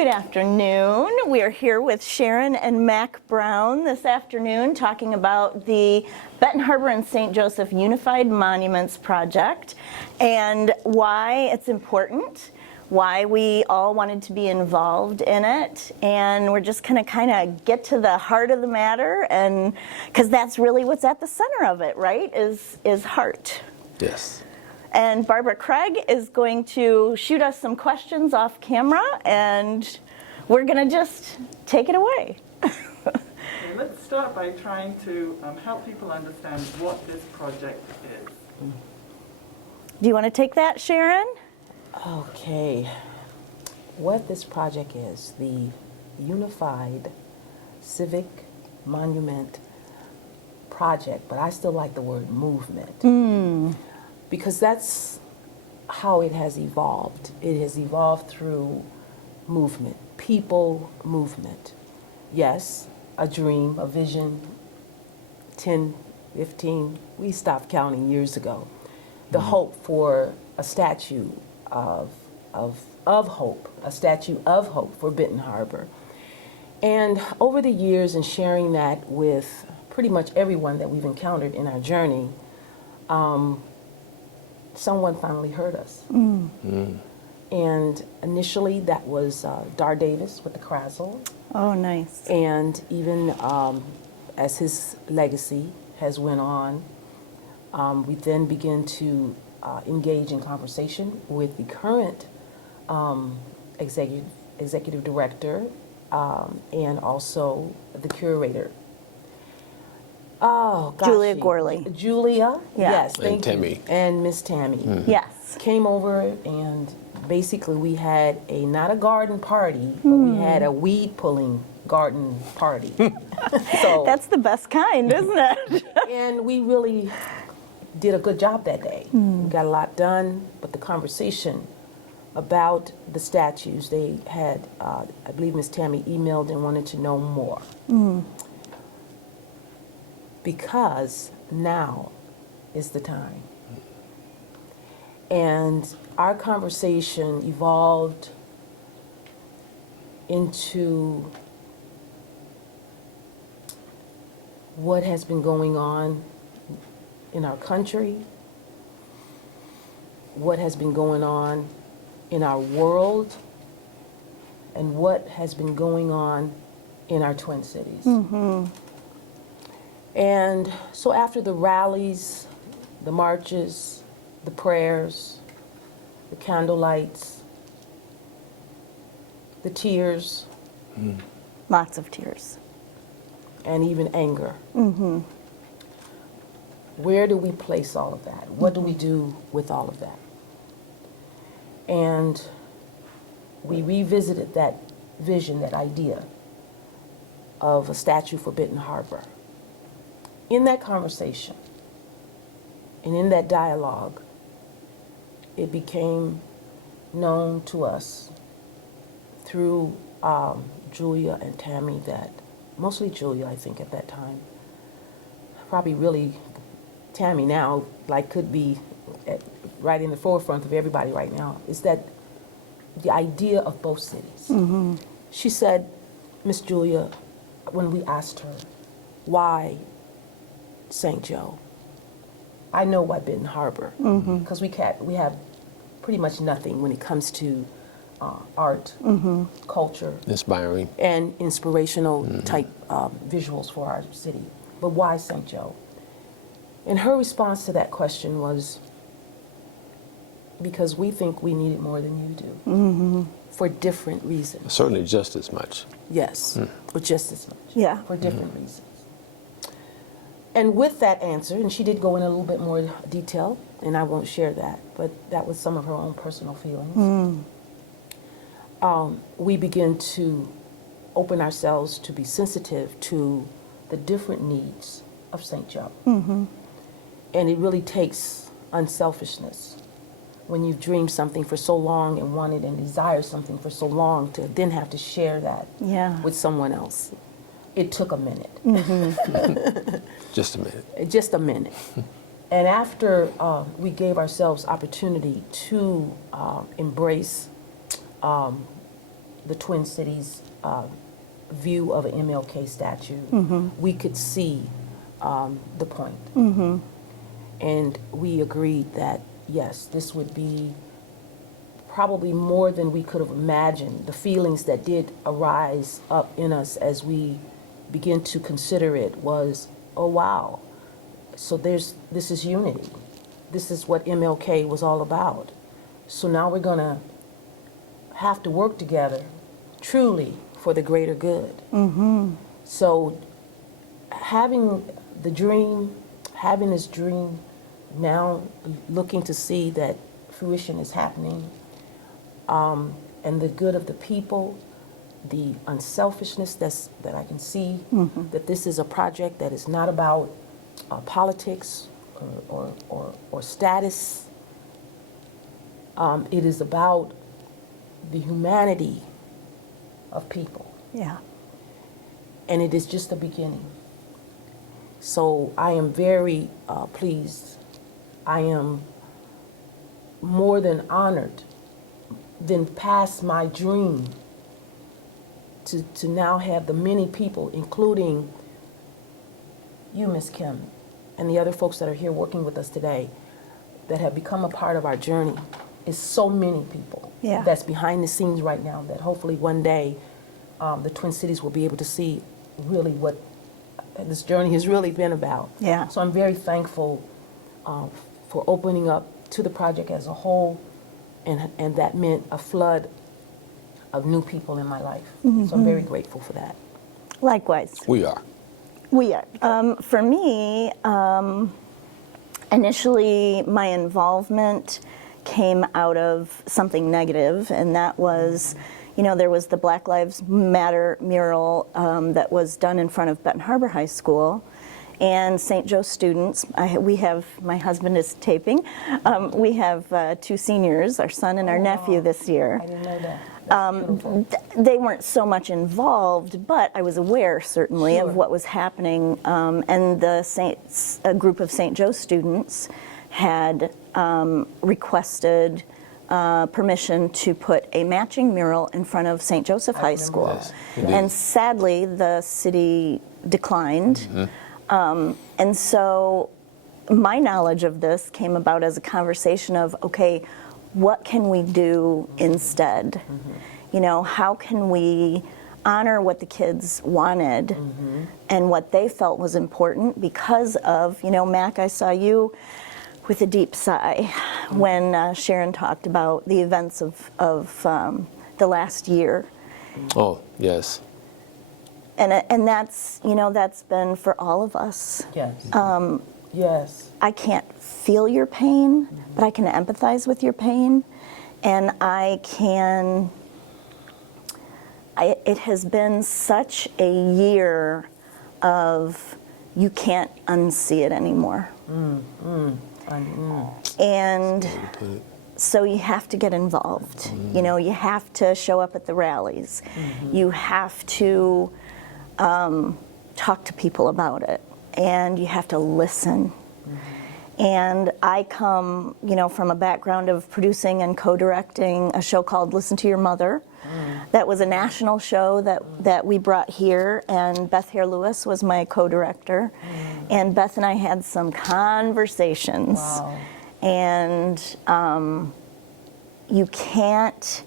Good afternoon. We are here with Sharon and Mack Brown this afternoon talking about the Benton Harbor and St. Joseph Unified Monuments Project and why it's important, why we all wanted to be involved in it, and we're just gonna kind of get to the heart of the matter, and because that's really what's at the center of it, right, is heart. Yes. And Barbara Craig is going to shoot us some questions off camera, and we're going to just take it away. Okay, let's start by trying to help people understand what this project is. Do you want to take that, Sharon? Okay. What this project is, the Unified Civic Monument Project, but I still like the word movement. Because that's how it has evolved. It has evolved through movement, people movement. Yes, a dream, a vision, 10, 15, we stopped counting years ago. The hope for a statue of hope, a statue of hope for Benton Harbor. And over the years and sharing that with pretty much everyone that we've encountered in our journey, someone finally heard us. And initially that was Dar Davis with the Krazel. Oh, nice. And even as his legacy has went on, we then begin to engage in conversation with the current executive director and also the curator. Oh, gosh. Julia Gorley. Julia, Yeah. yes, And thank Tammy. you. And Miss Tammy. Yes. Came over, and basically we had not a garden party, but we had a weed pulling garden party. So, That's the best kind, isn't it? and we really did a good job that day. We got a lot done, but the conversation about the statues, they had, I believe Miss Tammy emailed and wanted to know more. Because now is the time. And our conversation evolved into what has been going on in our country, what has been going on in our world, and what has been going on in our Twin Cities. And so after the rallies, the marches, the prayers, the candlelights, the tears, Lots of tears. and even anger, where do we place all of that? What do we do with all of that? And we revisited that vision, that idea of a statue for Benton Harbor. In that conversation and in that dialogue, it became known to us through Julia and Tammy that, mostly Julia, I think, at that time, probably really Tammy now, like could be right in the forefront of everybody right now, is that the idea of both cities. She said, Miss Julia, when we asked her, why St. Joe? I know why Benton Harbor, because we have pretty much nothing when it comes to art, culture, Inspiring. and inspirational type visuals for our city. But why St. Joe? And her response to that question was, because we think we need it more than you do, for different reasons. Certainly just as much. Yes, or just as much. Yeah. For different reasons. And with that answer, and she did go in a little bit more detail, and I won't share that, but that was some of her own personal feelings. We begin to open ourselves to be sensitive to the different needs of St. Joe. And it really takes unselfishness when you've dreamed something for so long and wanted and desired something for so long to then have to share that with someone else. It took a minute. Just a minute. Just a minute. And after we gave ourselves opportunity to embrace the Twin Cities view of an MLK statue, we could see the point. And we agreed that, yes, this would be probably more than we could have imagined. The feelings that did arise up in us as we begin to consider it was, oh, wow. So this is unity. This is what MLK was all about. So now we're going to have to work together truly for the greater good. So having the dream, having this dream, now looking to see that fruition is happening, and the good of the people, the unselfishness that I can see, that this is a project that is not about politics or status. It is about the humanity of people. Yeah. And it is just the beginning. So I am very pleased. I am more than honored, than past my dream, to now have the many people, including you, Miss Kim, and the other folks that are here working with us today, that have become a part of our journey. Is so many people that's behind the scenes right now that hopefully one day the Twin Cities will be able to see really what this journey has really been about. Yeah. So I'm very thankful for opening up to the project as a whole, and that meant a flood of new people in my life. So I'm very grateful for that. Likewise. We are. We are. For me, initially my involvement came out of something negative, and that was, there was the Black Lives Matter mural that was done in front of Benton Harbor High School, and St. Joe students. We have, my husband is taping, we have 2 seniors, our son and our nephew this year. I didn't know that. That's beautiful. They weren't so much involved, but I was aware certainly of what was happening, and a group of St. Joe students had requested permission to put a matching mural in front of St. Joseph High School. Yes, indeed. And sadly, the city declined. And so my knowledge of this came about as a conversation of, okay, what can we do instead? How can we honor what the kids wanted and what they felt was important because of, Mack, I saw you with a deep sigh when Sharon talked about the events of the last year. Oh, yes. And that's, that's been for all of us. Yes. Yes. I can't feel your pain, but I can empathize with your pain. And it has been such a year of you can't unsee it anymore. And so you have to get involved. You have to show up at the rallies. You have to talk to people about it. And you have to listen. And I come, from a background of producing and co-directing a show called Listen to Your Mother. That was a national show that we brought here, and Beth Hare-Lewis was my co-director. And Beth and I had some conversations. Wow. And you can't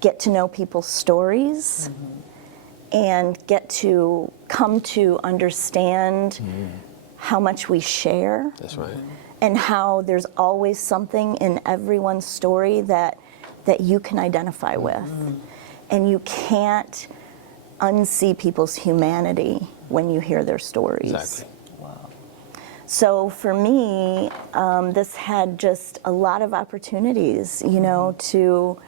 get to know people's stories and get to come to understand how much we share. That's right. And how there's always something in everyone's story that you can identify with. And you can't unsee people's humanity when you hear their stories. Exactly. Wow. So for me, this had just a lot of opportunities, to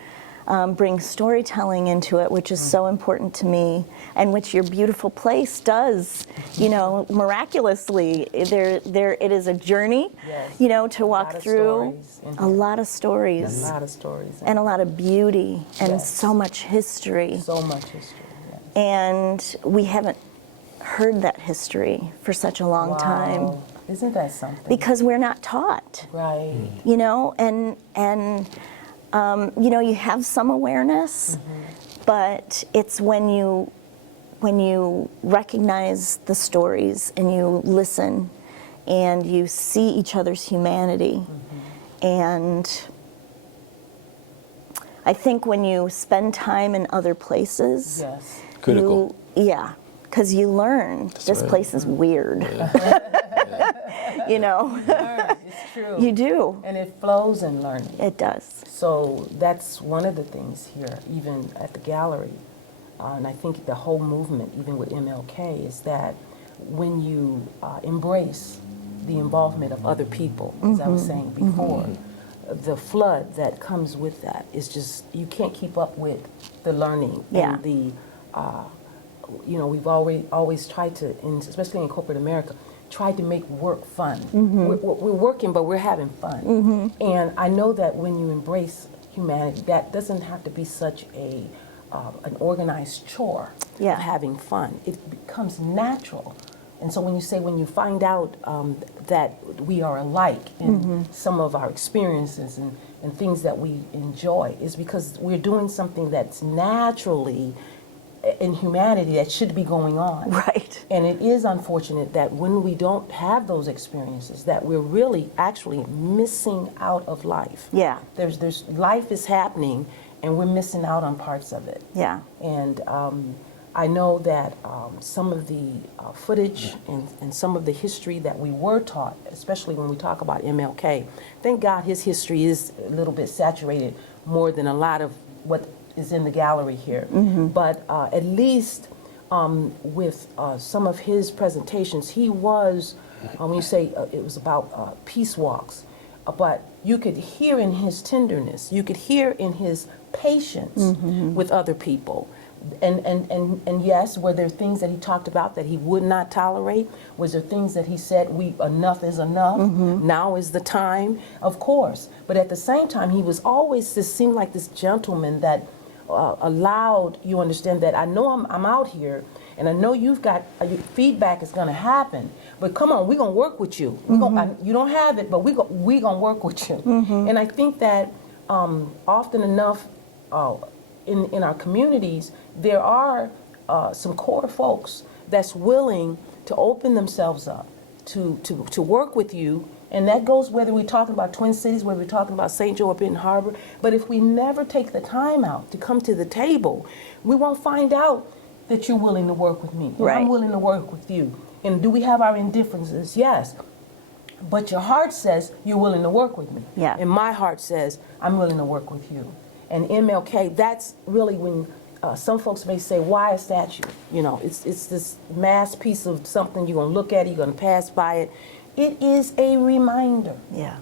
bring storytelling into it, which is so important to me, and which your beautiful place does, miraculously. It is a journey, to walk through. A lot of stories. A lot of stories. And a lot of beauty, and Yes. so much history. So much history. Yes. And we haven't heard that history for such a long time. Wow. Isn't that something? Because we're not taught, Right. and you have some awareness, but it's when you recognize the stories and you listen and you see each other's humanity. And I think when you spend time in other places, Yes. Critical. yeah, because you learn this right. place is weird. You know, It's true. you do. And it flows in learning. It does. So that's one of the things here, even at the gallery, and I think the whole movement, even with MLK, is that when you embrace the involvement of other people, as I was saying before, the flood that comes with that is just, you can't keep up with the learning Yeah. and the, we've always tried to, especially in corporate America, tried to make work fun. We're working, but we're having fun. And I know that when you embrace humanity, that doesn't have to be such an organized chore Yeah. of having fun. It becomes natural. And so when you find out that we are alike in some of our experiences and things that we enjoy, is because we're doing something that's naturally in humanity that should be going on. Right. And it is unfortunate that when we don't have those experiences, that we're really actually missing out of life. Yeah. There's life is happening, and we're missing out on parts of it. Yeah. And I know that some of the footage and some of the history that we were taught, especially when we talk about MLK, thank God his history is a little bit saturated more than a lot of what is in the gallery here. But at least with some of his presentations, he was, when you say it was about peace walks, but you could hear in his tenderness, you could hear in his patience with other people. And yes, were there things that he talked about that he would not tolerate? Was there things that he said, enough is enough, now is the time? Of course. But at the same time, he was always seemed like this gentleman that allowed you understand that I know I'm out here, and I know you've got feedback is going to happen, but come on, we're going to work with you. You don't have it, but we're going to work with you. And I think that often enough in our communities, there are some core folks that's willing to open themselves up to work with you. And that goes whether we're talking about Twin Cities, whether we're talking about St. Joe or Benton Harbor. But if we never take the time out to come to the table, we won't find out that you're willing to work with me. And Right. I'm willing to work with you. And do we have our indifferences? Yes. But your heart says you're willing to work with me. Yeah. And my heart says I'm willing to work with you. And MLK, that's really when some folks may say, why a statue? You know, it's this mass piece of something, you're going to look at it, you're going to pass by it. It is a reminder Yeah.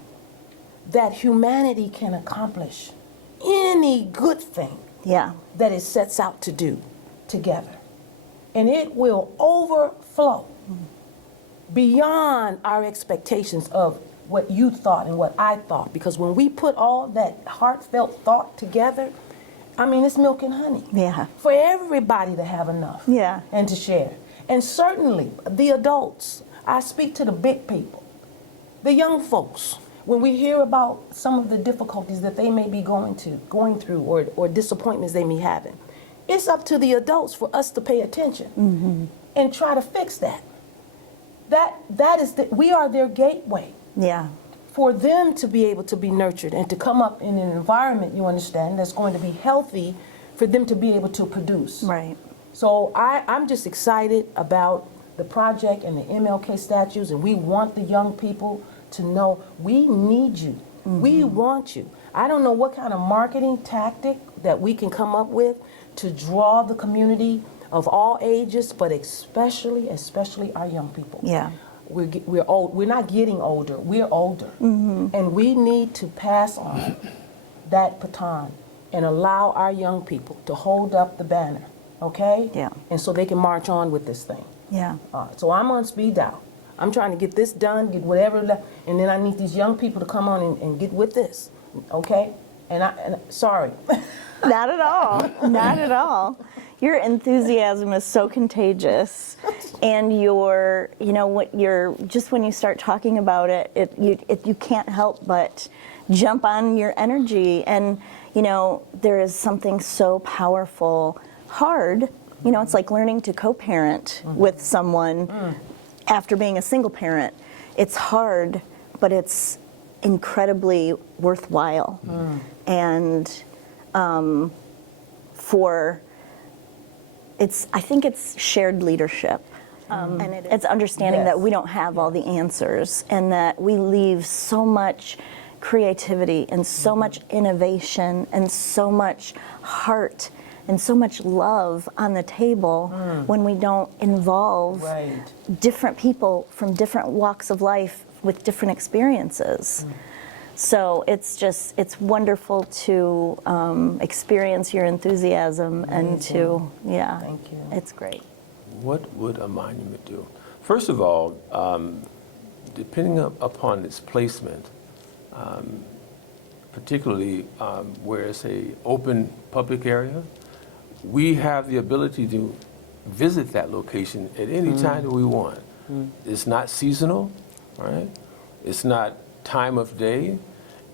that humanity can accomplish any good thing Yeah. that it sets out to do together. And it will overflow beyond our expectations of what you thought and what I thought. Because when we put all that heartfelt thought together, I mean, it's milk and honey. Yeah. For everybody to have enough. Yeah. And to share. And certainly the adults. I speak to the big people, the young folks. When we hear about some of the difficulties that they may be going through, or disappointments they may be having, it's up to the adults for us to pay attention and try to fix that. That is we are their gateway Yeah. for them to be able to be nurtured and to come up in an environment, you understand, that's going to be healthy for them to be able to produce. Right. So I'm just excited about the project and the MLK statues, and we want the young people to know we need you. We want you. I don't know what kind of marketing tactic that we can come up with to draw the community of all ages, but especially our young people. Yeah. We're old. We're not getting older. We're older, and we need to pass on that baton and allow our young people to hold up the banner. Okay? Yeah. And so they can march on with this thing. Yeah. So I'm on speed dial. I'm trying to get this done, get whatever, and then I need these young people to come on and get with this. Okay? And sorry. Not at all. Not at all. Your enthusiasm is so contagious, and just when you start talking about it, you can't help but jump on your energy. And, you know, there is something so powerful, hard, you know, it's like learning to co-parent with someone after being a single parent. It's hard, but it's incredibly worthwhile. And I think it's shared leadership. And it's understanding that we don't have all the answers, and that we leave so much creativity and so much innovation and so much heart and so much love on the table when we don't involve different people from different walks of life with different experiences. So it's wonderful to experience your enthusiasm and to, Thank you. it's great. What would a monument do? First of all, depending upon its placement, particularly where it's a open public area, we have the ability to visit that location at any time that we want. It's not seasonal, right? It's not time of day.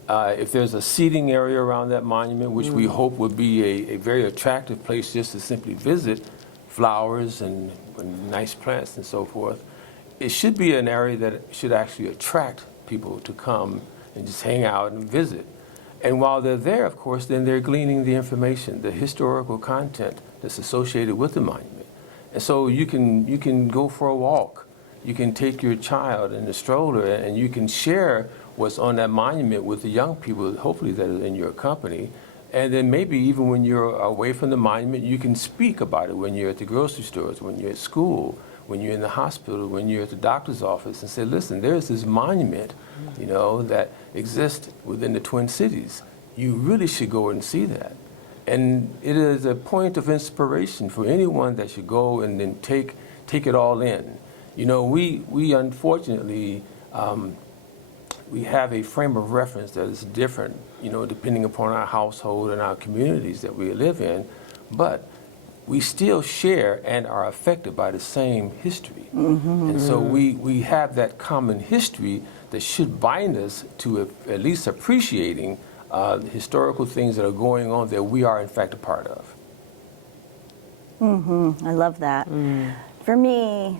If there's a seating area around that monument, which we hope would be a very attractive place just to simply visit, flowers and nice plants and so forth, it should be an area that should actually attract people to come and just hang out and visit. And while they're there, of course, then they're gleaning the information, the historical content that's associated with the monument. And so you can go for a walk. You can take your child in the stroller and you can share what's on that monument with the young people, hopefully, that are in your company. And then maybe even when you're away from the monument, you can speak about it when you're at the grocery stores, when you're at school, when you're in the hospital, when you're at the doctor's office, and say, listen, there's this monument, you know, that exists within the Twin Cities. You really should go and see that. And it is a point of inspiration for anyone that should go and then take it all in. You know, we unfortunately, we have a frame of reference that is different, you know, depending upon our household and our communities that we live in, but we still share and are affected by the same history. And so we have that common history that should bind us to at least appreciating historical things that are going on that we are in fact a part of. I love that. For me,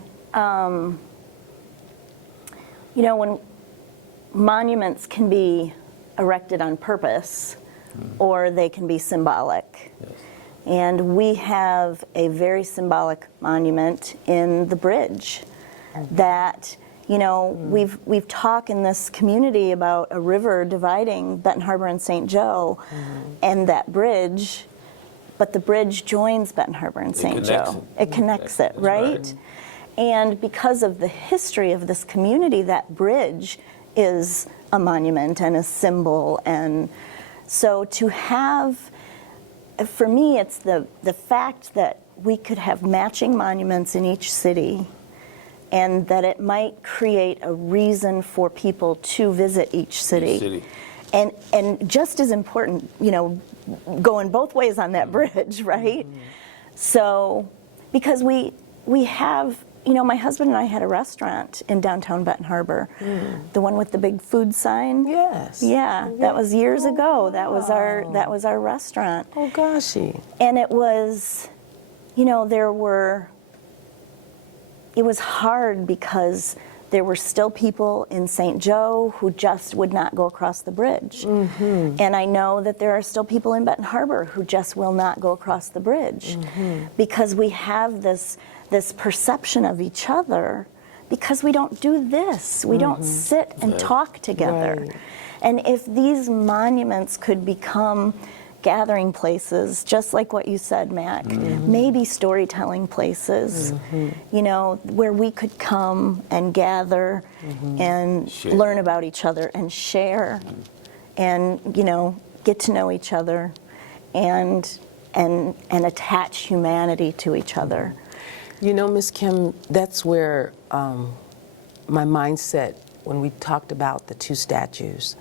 you know, when monuments can be erected on purpose, or they can be symbolic. Yes. And we have a very symbolic monument in the bridge that, you know, we've talked in this community about a river dividing Benton Harbor and St. Joe, and that bridge, but the bridge joins Benton Harbor and St. Joe. It connects it, right? And because of the history of this community, that bridge is a monument and a symbol. And so to have, for me, it's the fact that we could have matching monuments in each city, and that it might create a reason for people to visit each city. And just as important, you know, going both ways on that bridge, right? So, because we have, you know, my husband and I had a restaurant in downtown Benton Harbor, the one with the big food sign. Yes. Yeah, that was years ago. That was our restaurant. Oh, goshy. And it was, you know, it was hard because there were still people in St. Joe who just would not go across the bridge. And I know that there are still people in Benton Harbor who just will not go across the bridge because we have this perception of each other, because we don't do this. We don't sit and talk together. And if these monuments could become gathering places, just like what you said, Mack, maybe storytelling places, you know, where we could come and gather and learn about each other and share and, you know, get to know each other and attach humanity to each other. You know, Ms. Kim, that's where my mindset, when we talked about the two statues,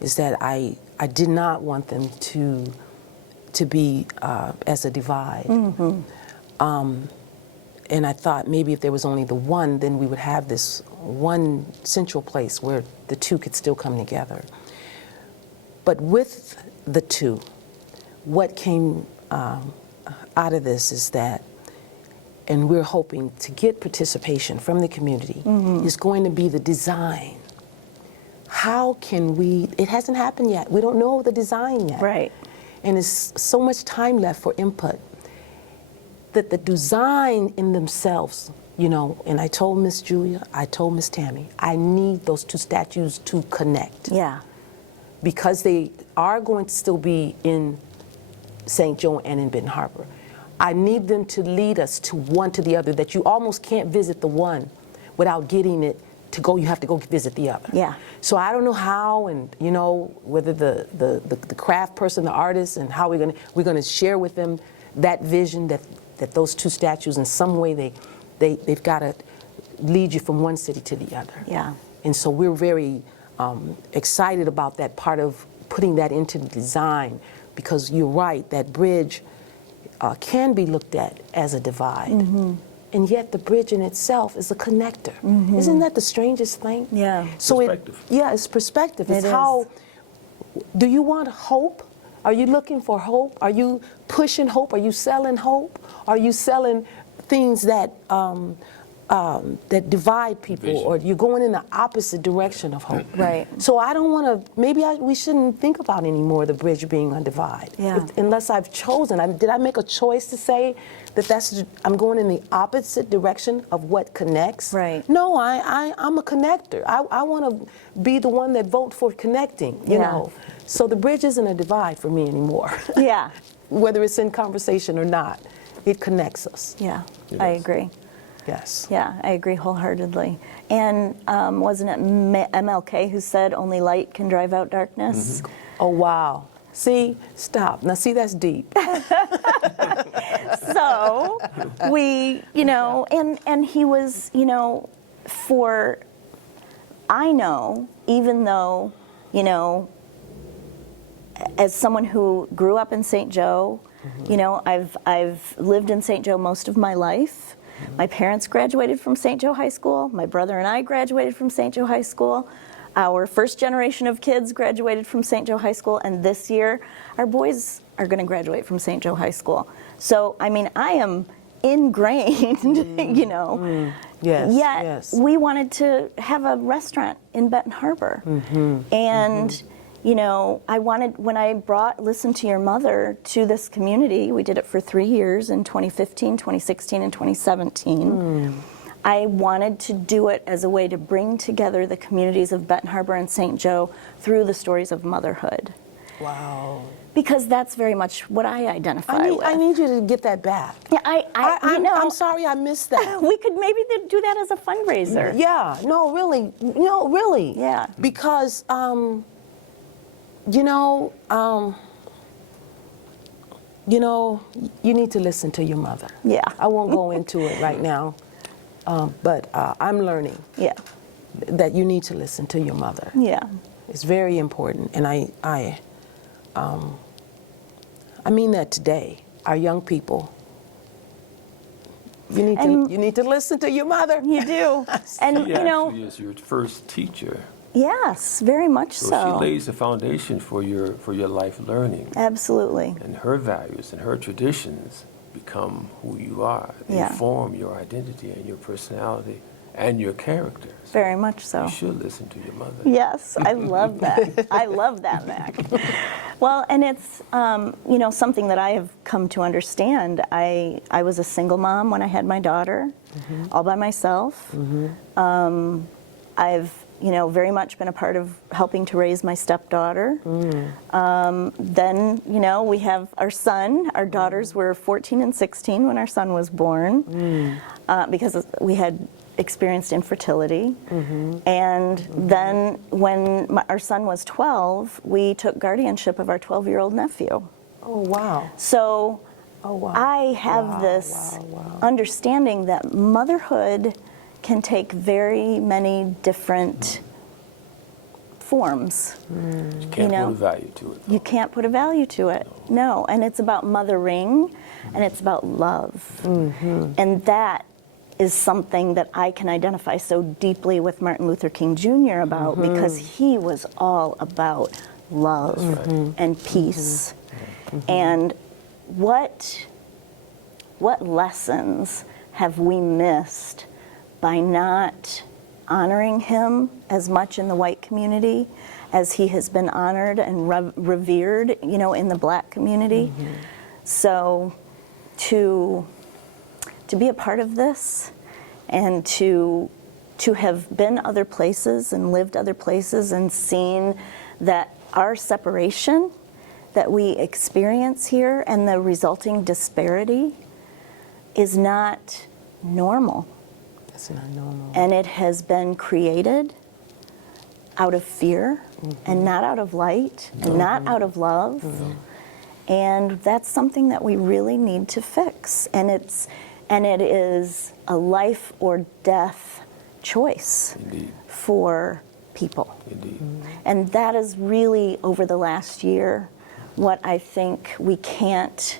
is that I did not want them to be as a divide. And I thought maybe if there was only the one, then we would have this one central place where the two could still come together. But with the two, what came out of this is that, and we're hoping to get participation from the community, is going to be the design. How can we, it hasn't happened yet. We don't know the design yet. Right. And there's so much time left for input that the design in themselves, you know, and I told Miss Julia, I told Miss Tammy, I need those two statues to connect. Yeah. Because they are going to still be in St. Joe and in Benton Harbor. I need them to lead us to one to the other, that you almost can't visit the one without getting it to go, you have to go visit the other. Yeah. So I don't know how, and you know, whether the craft person, the artist, and how we're gonna share with them that vision, that those two statues in some way they've got to lead you from one city to the other. Yeah. And so we're very excited about that part of putting that into the design, because you're right, that bridge can be looked at as a divide. And yet the bridge in itself is a connector. Isn't that the strangest thing? Yeah. So Perspective. it's perspective. It It's is. how, do you want hope? Are you looking for hope? Are you pushing hope? Are you selling hope? Are you selling things that that divide people, Vision. or you're going in the opposite direction of hope? Right. So I don't want to, maybe we shouldn't think about anymore the bridge being a divide. Yeah. Unless I've chosen. Did I make a choice to say that I'm going in the opposite direction of what connects? Right. No, I'm a connector. I want to be the one that vote for connecting, you Yeah. know. So the bridge isn't a divide for me anymore. Yeah. Whether it's in conversation or not, it connects us. Yeah. It I does. agree. Yes. Yeah, I agree wholeheartedly. And wasn't it MLK who said only light can drive out darkness? Oh, wow. See, stop. Now, see, that's deep. So we, you know, and he was, you know, I know, even though, you know, as someone who grew up in St. Joe, you know, I've lived in St. Joe most of my life. My parents graduated from St. Joe High School. My brother and I graduated from St. Joe High School. Our first generation of kids graduated from St. Joe High School, and this year our boys are going to graduate from St. Joe High School. So, I mean, I am ingrained, you know. Yes, Yet yes. we wanted to have a restaurant in Benton Harbor. And, you know, I wanted, when I brought Listen to Your Mother to this community, we did it for 3 years in 2015, 2016, and 2017. I wanted to do it as a way to bring together the communities of Benton Harbor and St. Joe through the stories of motherhood. Wow. Because that's very much what I identify with. I need you to get that back. Yeah, you know, I'm sorry I missed that. we could maybe do that as a fundraiser. Yeah, no, really. No, really. Yeah. Because, you know, you need to listen to your mother. Yeah. I won't go into it right now, but I'm learning Yeah, that you need to listen to your mother. yeah, It's very important, and I mean that today. Our young people, you need to listen to your mother. you do. And, She you know, actually is your first teacher. yes, very much So so. she lays the foundation for your life learning. Absolutely. And her values and her traditions become who you are. They Yeah. form your identity and your personality and your character. So Very much so. you should listen to your mother. Yes, I love that. I love that, Mack. Well, and it's, you know, something that I have come to understand. I was a single mom when I had my daughter, all by myself. I've, you know, very much been a part of helping to raise my stepdaughter. Then, you know, we have our son. Our daughters were 14 and 16 when our son was born, because we had experienced infertility. And then when our son was 12, we took guardianship of our 12-year-old nephew. Oh, wow. So Oh, wow. I have Wow, this wow. understanding that motherhood can take very many different forms. You can't know, put a value to it. You can't put a value to it. No, and it's about mothering, and it's about love. And that is something that I can identify so deeply with Martin Luther King Jr. about, because he was all about love and peace. And what lessons have we missed by not honoring him as much in the white community as he has been honored and revered, in the Black community? So to be a part of this and to have been other places and lived other places and seen that our separation that we experience here and the resulting disparity is not normal. It's not normal. And it has been created out of fear and not out of light and not out of love. And that's something that we really need to fix. And it is a life or death choice Indeed. for people. Indeed. And that is really, over the last year, what I think we can't,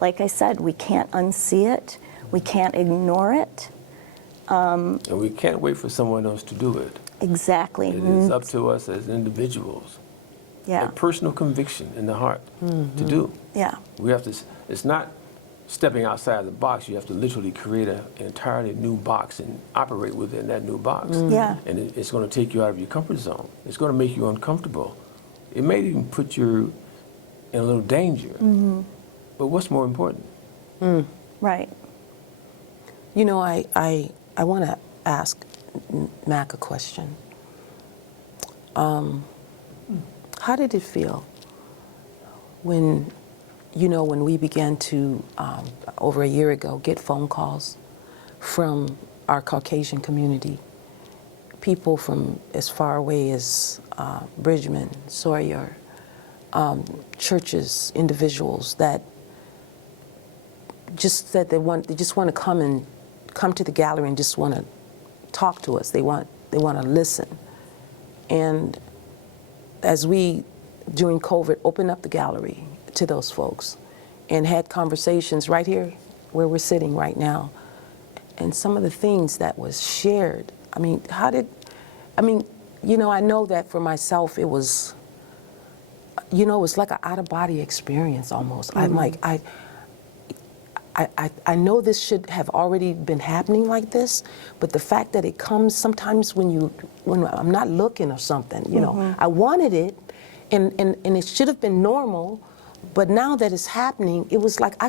like I said, we can't unsee it, we can't ignore it. And we can't wait for someone else to do it. Exactly. It is up to us as individuals, Yeah. a personal conviction in the heart to do. Yeah. We have to, it's not stepping outside the box. You have to literally create an entirely new box and operate within that new box. Yeah. And it's going to take you out of your comfort zone. It's going to make you uncomfortable. It may even put you in a little danger. But what's more important? Right. I want to ask Mack a question. How did it feel when we began to, over a year ago, get phone calls from our Caucasian community, people from as far away as Bridgman, Sawyer, churches, individuals that just said they just want to come to the gallery and just want to talk to us. They want to listen. And as we, during COVID, opened up the gallery to those folks and had conversations right here where we're sitting right now, and some of the things that was shared, I know that for myself it was, it was like an out-of-body experience almost. I'm like, I know this should have already been happening like this, but the fact that it comes sometimes when I'm not looking or something, I wanted it, and it should have been normal, but now that it's happening, it was like I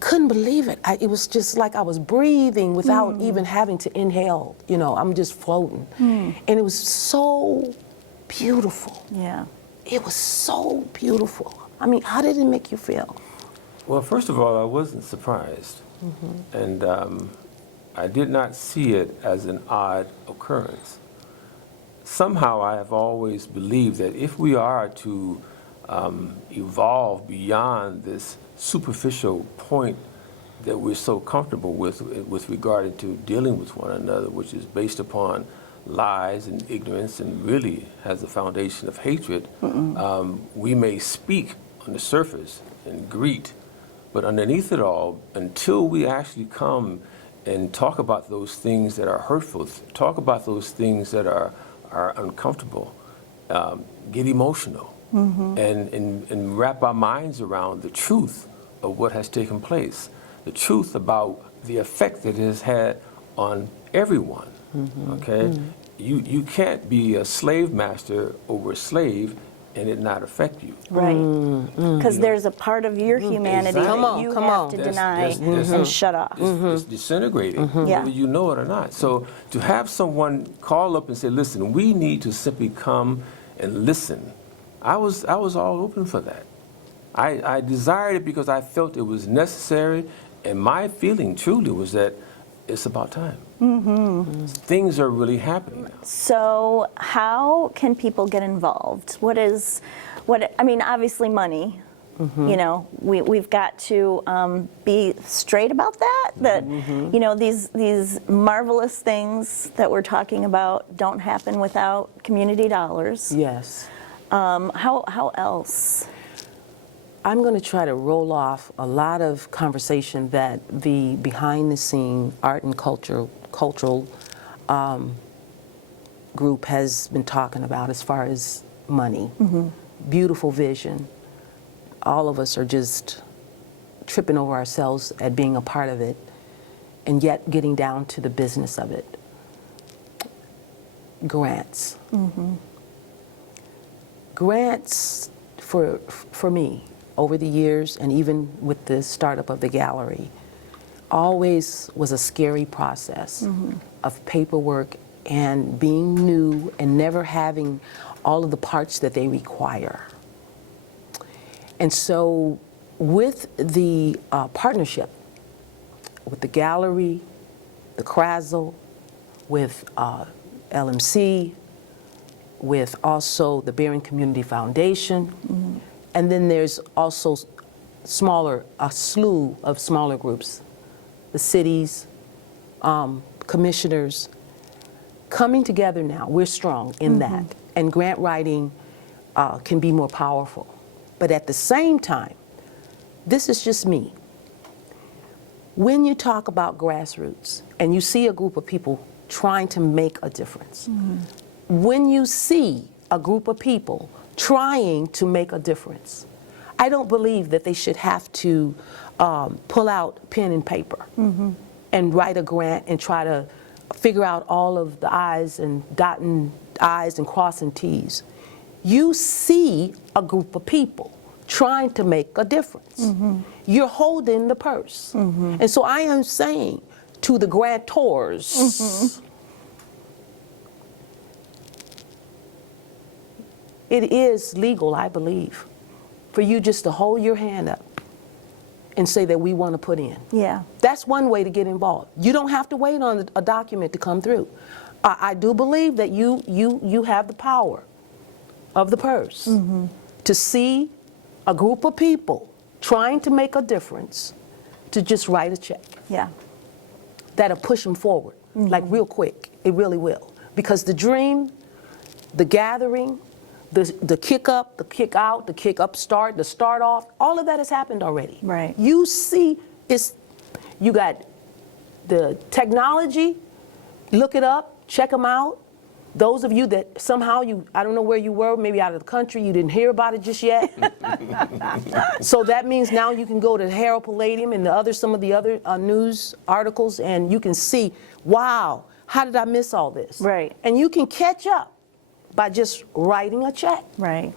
couldn't believe it. It was just like I was breathing without even having to inhale. I'm just floating, and it was so beautiful. Yeah. It was so beautiful. How did it make you feel? Well, first of all, I wasn't surprised. And I did not see it as an odd occurrence. Somehow I have always believed that if we are to evolve beyond this superficial point that we're so comfortable with regard to dealing with one another, which is based upon lies and ignorance and really has a foundation of hatred, we may speak on the surface and greet, but underneath it all, until we actually come and talk about those things that are hurtful, talk about those things that are uncomfortable, get emotional, and wrap our minds around the truth of what has taken place, the truth about the effect that it has had on everyone, okay? You can't be a slave master over a slave and it not affect you. Right. Because there's a part of your humanity Exactly. that you have to deny and shut off. It's disintegrating, Yeah. whether you know it or not. So to have someone call up and say, listen, we need to simply come and listen, I was all open for that. I desired it because I felt it was necessary, and my feeling truly was that it's about time. Things are really happening now. So how can people get involved? Obviously money. We've got to be straight about that, these marvelous things that we're talking about don't happen without community dollars. Yes. How else? I'm going to try to roll off a lot of conversation that the behind-the-scene art and cultural group has been talking about as far as money. Beautiful vision. All of us are just tripping over ourselves at being a part of it, and yet getting down to the business of it. Grants. Grants for me over the years, and even with the startup of the gallery, always was a scary process of paperwork and being new and never having all of the parts that they require. And so with the partnership with the gallery, the Krazel, with LMC, with also the Barron Community Foundation, and then there's also a slew of smaller groups, the cities, commissioners, coming together now. We're strong in that, and grant writing can be more powerful. But at the same time, this is just me. When you talk about grassroots and you see a group of people trying to make a difference, when you see a group of people trying to make a difference, I don't believe that they should have to pull out pen and paper and write a grant and try to figure out all of the I's and dotting I's and crossing T's. You see a group of people trying to make a difference. You're holding the purse. And so I am saying to the grantors, it is legal, I believe, for you just to hold your hand up and say that we want to put in. Yeah. That's one way to get involved. You don't have to wait on a document to come through. I do believe that you have the power of the purse to see a group of people trying to make a difference, to just write a check. Yeah. That'll push them forward, like real quick. It really will. Because the dream, the gathering, the kick up, the kick out, the kick up start, the start off, all of that has happened already. Right. You see, you got the technology, look it up, check them out. Those of you that somehow I don't know where you were, maybe out of the country, you didn't hear about it just yet. So that means now you can go to Herald Palladium and some of the other news articles, and you can see, wow, how did I miss all this? Right. And you can catch up by just writing a check. Right.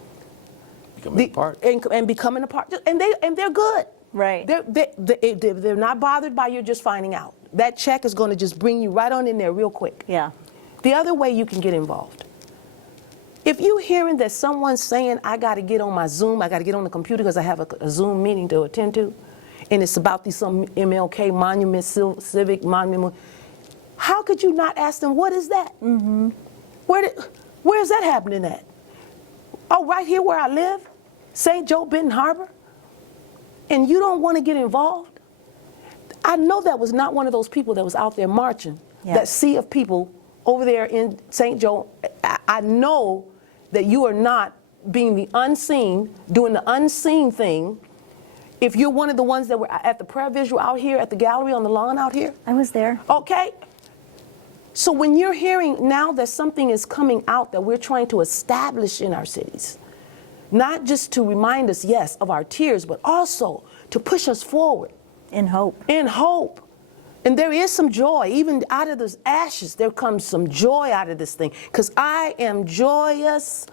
Becoming a part. And becoming a part. And they're good. Right. They're not bothered by your just finding out. That check is going to just bring you right on in there real quick. Yeah. The other way you can get involved, if you're hearing that someone's saying, I got to get on my Zoom, I got to get on the computer because I have a Zoom meeting to attend to, and it's about some MLK monument, Civic monument, how could you not ask them, what is that? Where is that happening at? Oh, right here where I live, St. Joe, Benton Harbor, and you don't want to get involved? I know that was not one of those people that was out there marching, that sea of people over there in St. Joe. I know that you are not being the unseen, doing the unseen thing. If you're one of the ones that were at the prayer visual out here at the gallery on the lawn out here. I was there. Okay. So when you're hearing now that something is coming out that we're trying to establish in our cities, not just to remind us, yes, of our tears, but also to push us forward. In hope. In hope. And there is some joy. Even out of those ashes, there comes some joy out of this thing. Because I am joyous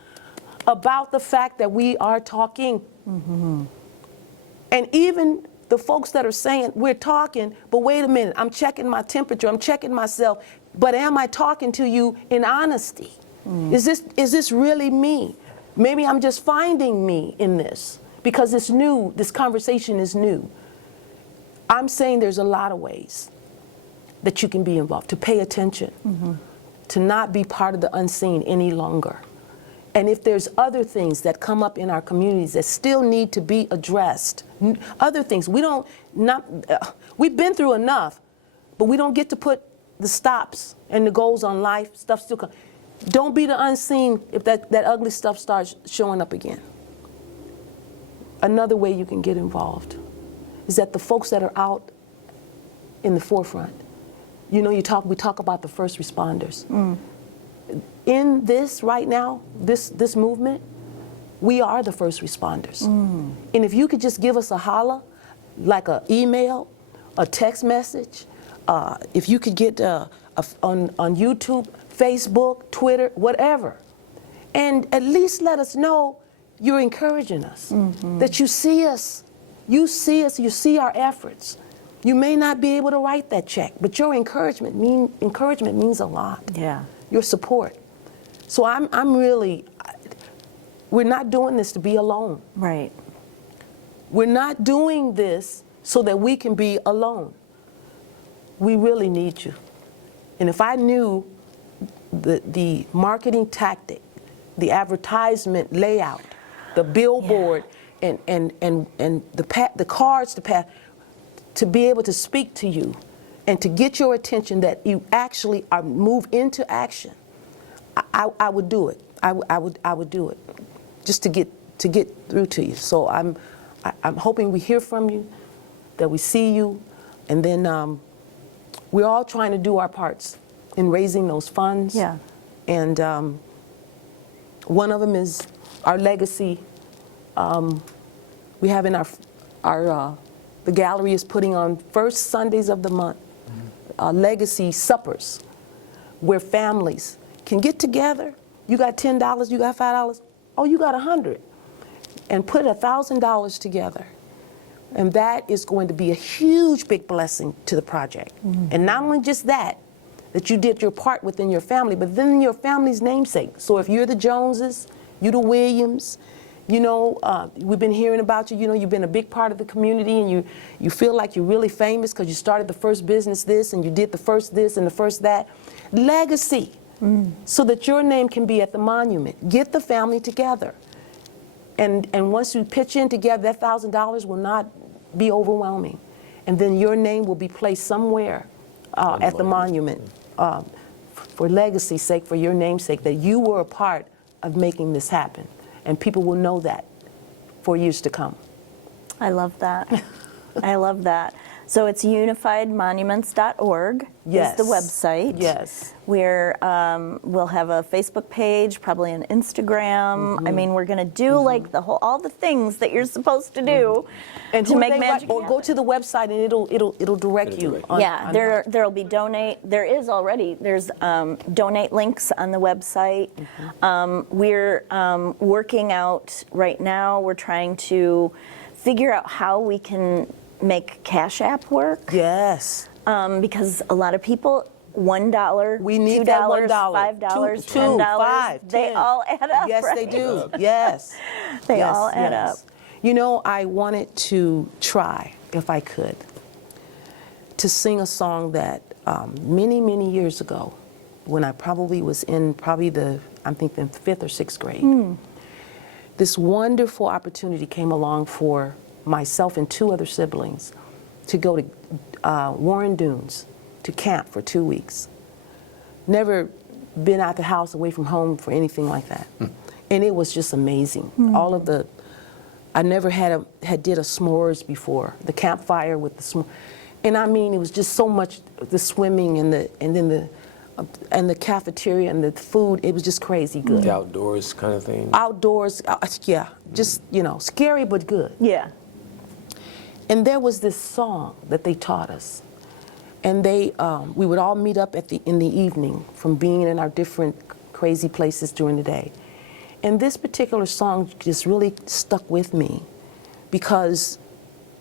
about the fact that we are talking. And even the folks that are saying, we're talking, but wait a minute, I'm checking my temperature, I'm checking myself, but am I talking to you in honesty? Is this really me? Maybe I'm just finding me in this because it's new, this conversation is new. I'm saying there's a lot of ways that you can be involved, to pay attention, to not be part of the unseen any longer. And if there's other things that come up in our communities that still need to be addressed, other things, we've been through enough, but we don't get to put the stops and the goals on life, stuff still comes. Don't be the unseen if that ugly stuff starts showing up again. Another way you can get involved is that the folks that are out in the forefront, you know, we talk about the first responders. In this right now, this movement, we are the first responders. And if you could just give us a holler, like an email, a text message, if you could get on YouTube, Facebook, Twitter, whatever, and at least let us know you're encouraging us, that you see us, you see our efforts. You may not be able to write that check, but your encouragement means a lot. Yeah. Your support. So I'm really, we're not doing this to be alone. Right. We're not doing this so that we can be alone. We really need you. And if I knew the marketing tactic, the advertisement layout, the billboard, and the cards to be able to speak to you and to get your attention, that you actually are move into action, I would do it. I would do it, just to get through to you. So I'm hoping we hear from you, that we see you, and then we're all trying to do our parts in raising those funds. Yeah. And one of them is our legacy. We have in our the gallery is putting on first Sundays of the month legacy suppers, where families can get together. You got $10, you got $5, oh, you got $100, and put $1,000 together. And that is going to be a huge, big blessing to the project. And not only just that you did your part within your family, but then your family's namesake. So if you're the Joneses, you the Williams, you know, we've been hearing about you, you know, you've been a big part of the community, and you feel like you're really famous because you started the first business this, and you did the first this and the first that. Legacy, so that your name can be at the monument. Get the family together. And once you pitch in together, that $1,000 will not be overwhelming. And then your name will be placed somewhere at the monument for legacy's sake, for your name's sake, that you were a part of making this happen. And people will know that for years to come. I love that. I love that. So it's unifiedmonuments.org Yes. is the website. Yes. We'll have a Facebook page, probably an Instagram. I mean, we're going to do like all the things that you're supposed to do And to make magic or go happen. to the website and it'll direct you. There'll be donate. There's donate links on the website. We're working out right now. We're trying to figure out how we can make Cash App work. Yes. Because a lot of people, $1, We need $2, that $1. $5, Two, $10, $5, they 10. all add up. Yes, right? they do. Yes. They Yes, all add yes. up. You know, I wanted to try, if I could, to sing a song that many, many years ago, when I probably was in I'm thinking 5th or 6th grade, this wonderful opportunity came along for myself and 2 other siblings to go to Warren Dunes to camp for 2 weeks. Never been out the house, away from home for anything like that. And it was just amazing. All of I never did a s'mores before. The campfire with the s'mores. And I mean, it was just so much, the swimming and the cafeteria and the food, it was just crazy good. The outdoors kind of thing. Outdoors, yeah, just, you know, scary but good. Yeah. And there was this song that they taught us. And we would all meet up in the evening from being in our different crazy places during the day. And this particular song just really stuck with me because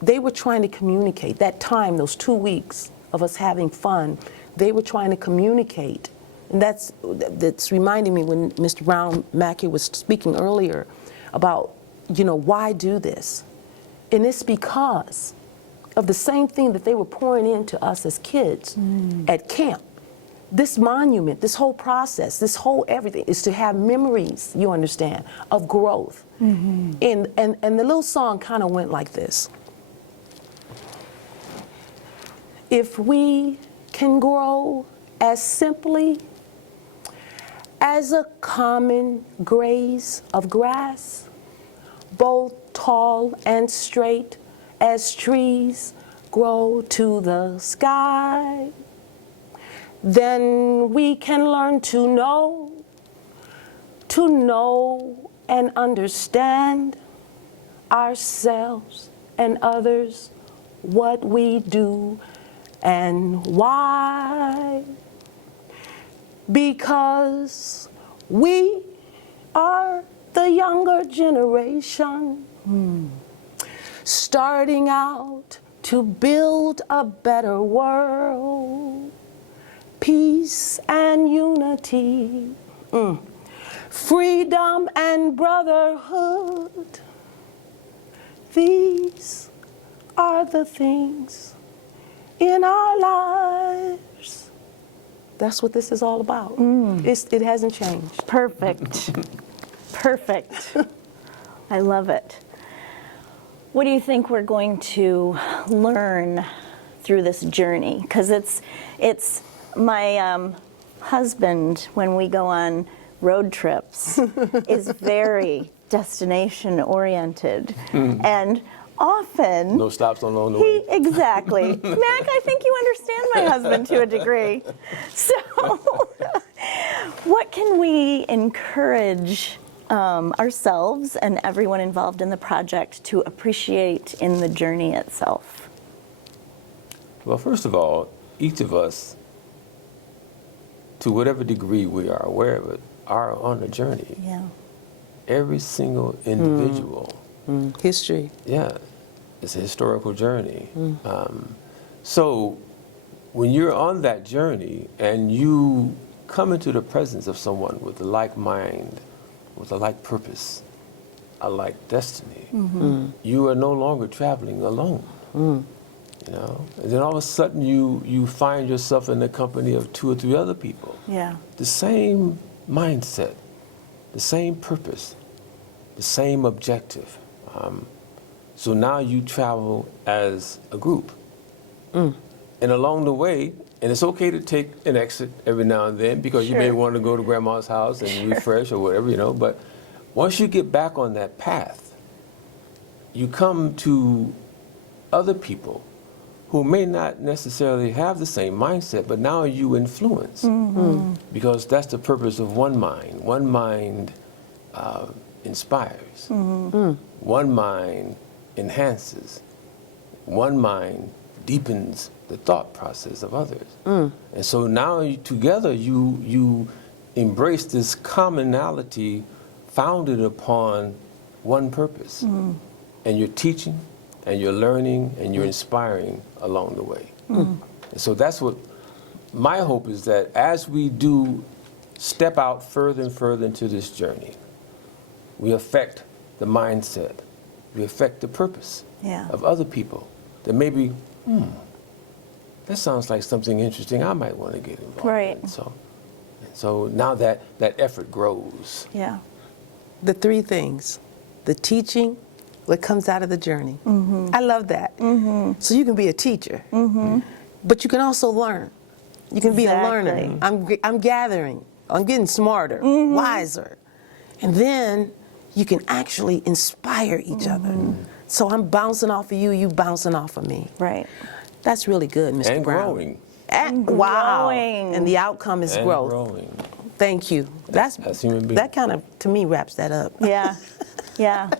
they were trying to communicate. That time, those 2 weeks of us having fun, they were trying to communicate. And that's reminding me when Mr. Brown Mack was speaking earlier about, you know, why do this? And it's because of the same thing that they were pouring into us as kids at camp. This monument, this whole process, this whole everything is to have memories, you understand, of growth. And the little song kind of went like this. If we can grow as simply as a common graze of grass, both tall and straight as trees grow to the sky, then we can learn to know and understand ourselves and others, what we do and why. Because we are the younger generation, starting out to build a better world, peace and unity, freedom and brotherhood. These are the things in our lives. That's what this is all about. It hasn't changed. Perfect. Perfect. I love it. What do you think we're going to learn through this journey? Because it's my husband, when we go on road trips, is very destination oriented, and often No stops along the way. Exactly. Mac, I think you understand my husband to a degree. So what can we encourage ourselves and everyone involved in the project to appreciate in the journey itself? Well, first of all, each of us, to whatever degree we are aware of it, are on a journey. Yeah. Every single individual. History. Yeah, it's a historical journey. So when you're on that journey and you come into the presence of someone with a like mind, with a like purpose, a like destiny, you are no longer traveling alone. You know, and then all of a sudden you find yourself in the company of 2 or 3 other people. Yeah. The same mindset, the same purpose, the same objective. So now you travel as a group. And along the way, and it's okay to take an exit every now and then because you may Sure. want to go to grandma's house and refresh or whatever, you know, but once you get back on that path, you come to other people who may not necessarily have the same mindset, but now you influence. Because that's the purpose of one mind. One mind inspires. One mind enhances. One mind deepens the thought process of others. And so now together you embrace this commonality founded upon one purpose. And you're teaching, and you're learning, and you're inspiring along the way. And so that's what my hope is, that as we do step out further and further into this journey, we affect the mindset, we affect the purpose Yeah. of other people that maybe, that sounds like something interesting I might want to get involved Right. in. So now that effort grows. Yeah. The 3 things: the teaching, what comes out of the journey. I love that. So you can be a teacher, but you can also learn. You can be a learner. Exactly. I'm gathering. I'm getting smarter, wiser. And then you can actually inspire each other. So I'm bouncing off of you, you bouncing off of me. Right. That's really good, Mr. And Brown. growing. And wow. growing. And the outcome is And growth. growing. Thank you. That's As human beings. that kind of, to me, wraps that up. Yeah. Yeah.